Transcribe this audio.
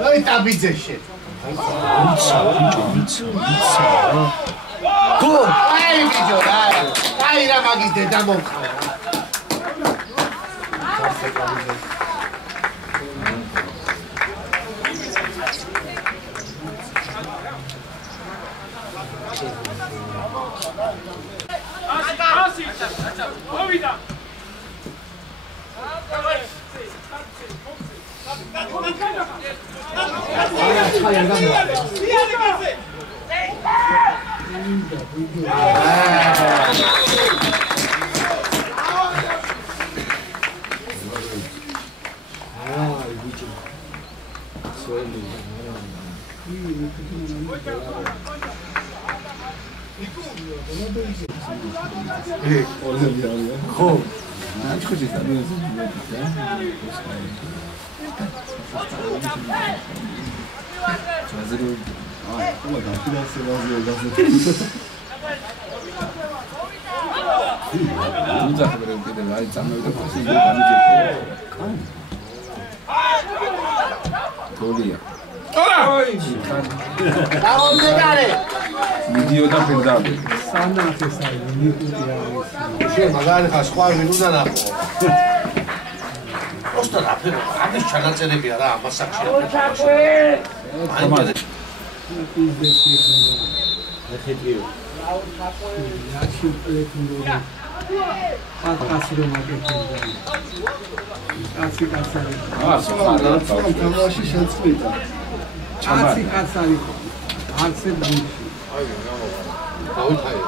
Noi tabițe shit. Gol! Ai, video, ai la maghi de da mon. خب من چه چیزی ვიდეოდან ფერდაბი. სანაცესარი ნიკუტია. შენ მაგარი ხარ სხვა ვინუდა ნახო. просто ნაფერო, ამის ჩანაწერებია რა ამას საქმეა. აი ეხეთიო. ნახში პლეტინორი. პატკასი რომ აკეთებდა. კაცი კაცარი. სხვა თამაში შეწყვიტა. კაცი კაცარი. არცებ გულში. აი, გავიხარე.